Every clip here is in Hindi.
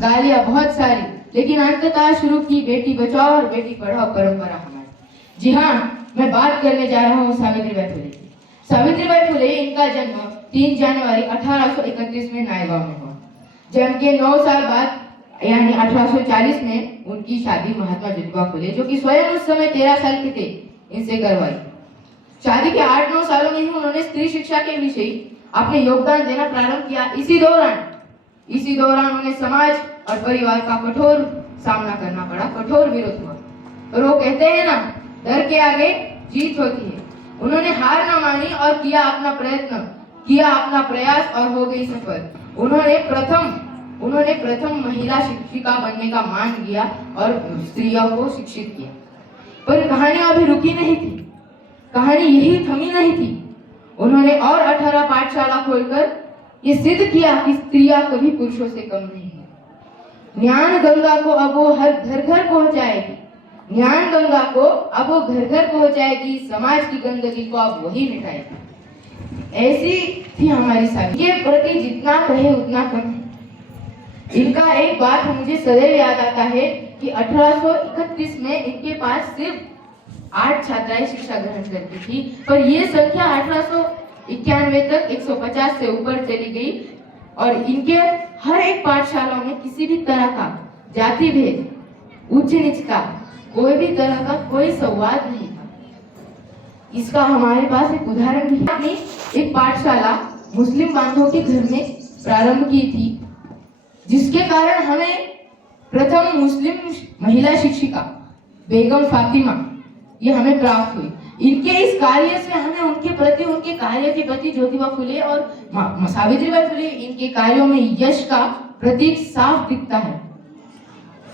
गालियां बहुत सारी, लेकिन अंततः शुरू की बेटी बचाओ और बेटी पढ़ाओ परंपरा हमारी। जी हाँ, मैं बात करने जा रहा हूँ सावित्रीबाई फुले की। सावित्रीबाई फुले, इनका जन्म 3 जनवरी 1831 में नायगांव में हुआ। जन्म के 9 साल बाद यानी 1840 में उनकी शादी महात्मा ज्योतिबा फुले, जो कि स्वयं उस समय 13 साल के थे, इनसे करवाई। शादी के 8-9 सालों में ही उन्होंने स्त्री शिक्षा के विषय अपने योगदान देना प्रारंभ किया। इसी दौरान उन्हें समाज और परिवार का कठोर सामना करना पड़ा, कठोर विरोध हुआ। और वो कहते हैं ना, डर के आगे जीत होती है। उन्होंने हार न मानी और किया अपना प्रयत्न, किया अपना प्रयास और हो गई सफल। उन्होंने प्रथम महिला शिक्षिका बनने का मान किया और स्त्रियों को शिक्षित किया। पर कहानी अभी रुकी नहीं थी, कहानी यही थमी नहीं थी। उन्होंने और 18 पाठशाला खोलकर ये सिद्ध किया कि स्त्रियां कभी पुरुषों से कम नहीं है। ज्ञान गंगा को अब वो हर घर घर पहुंचाएगी, ज्ञान गंगा को अब वो घर घर पहुंचाएगी, समाज की गंदगी को अब वही मिटाएगी। ऐसी थी हमारी सावित्री के प्रति जितना कहे उतना कम है। इनका एक बात मुझे सदैव याद आता है कि 1831 में इनके पास सिर्फ 8 छात्राएं शिक्षा ग्रहण करती थी, पर यह संख्या 1891 तक 150 से ऊपर चली गई और इनके हर एक पाठशालाओं में किसी भी तरह का जाति भेद, उच्च नीच का कोई भी तरह का कोई संवाद नहीं था। इसका हमारे पास एक उदाहरण भी है। एक पाठशाला मुस्लिम बांधवों के घर में प्रारंभ की थी, जिसके कारण हमें प्रथम मुस्लिम महिला शिक्षिका बेगम फातिमा ये हमें प्राप्त हुई। इनके इस कार्य से हमें उनके कार्य के प्रति ज्योतिबा फुले और सावित्रीबाई फुले, इनके कार्यों में यश का प्रतीक साफ दिखता है।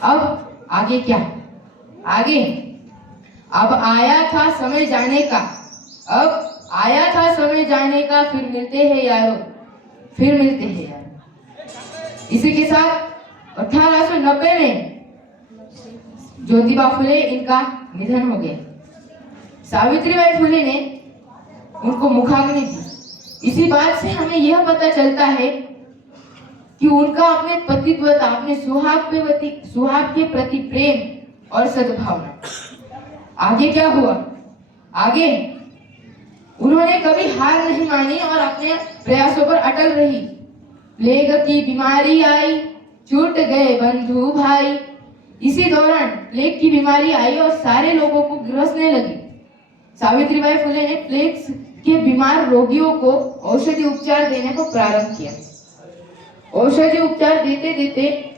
अब आगे क्या? आगे अब आया था समय जाने का, फिर मिलते हैं यारो, इसी के साथ 1890 में ज्योतिबा फुले इनका निधन हो गया। सावित्रीबाई फुले ने उनको मुखाग्नि दी। इसी बात से हमें यह पता चलता है कि उनका अपने पतित्वता, अपने सुहाग के प्रति प्रेम और सद्भावना। आगे क्या हुआ? आगे उन्होंने कभी हार नहीं मानी और अपने प्रयासों पर अटल रही। प्लेग की बीमारी आई, छूट गए बंधु भाई। इसी दौरान प्लेग की बीमारी आई और सारे लोगों को ग्रसने लगी। सावित्रीबाई फुले ने प्लेग के बीमार रोगियों को औषधि उपचार देने को प्रारंभ किया। औषधि उपचार देते देते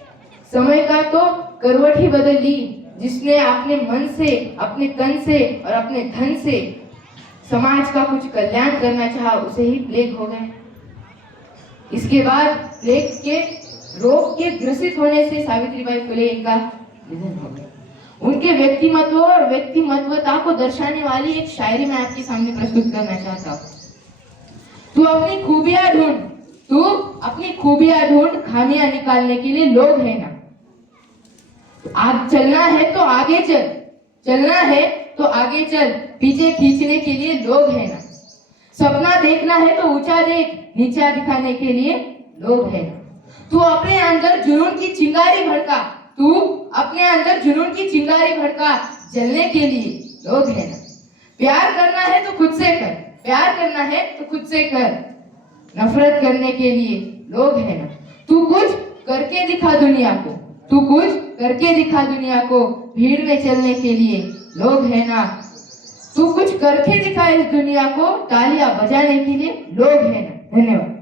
समय का तो करवट ही बदल ली। जिसने अपने मन से, अपने तन से और अपने धन से समाज का कुछ कल्याण करना चाहा, उसे ही प्लेग हो गए। इसके बाद प्लेग के रोग के ग्रसित होने से सावित्रीबाई फुले इनका निधन हो गया। उनके व्यक्तिमत्व और व्यक्तिमत्वता को दर्शाने वाली एक शायरी मैं आपके सामने प्रस्तुत करना चाहता हूँ। तू अपनी खूबियां ढूंढ, खामियां निकालने के लिए लोग है ना। आज चलना है तो आगे चल, पीछे खींचने के लिए लोग है ना। सपना देखना है तो ऊंचा देख, नीचा दिखाने के लिए लोग है ना। तू अपने अंदर जुनून की चिंगारी भड़का, जलने के लिए लोग है ना। प्यार करना है तो खुद से कर, नफरत करने के लिए लोग है ना। तू कुछ करके दिखा दुनिया को, भीड़ में चलने के लिए लोग है ना। तू कुछ करके दिखा इस दुनिया को, तालियां बजाने के लिए लोग है ना। धन्यवाद।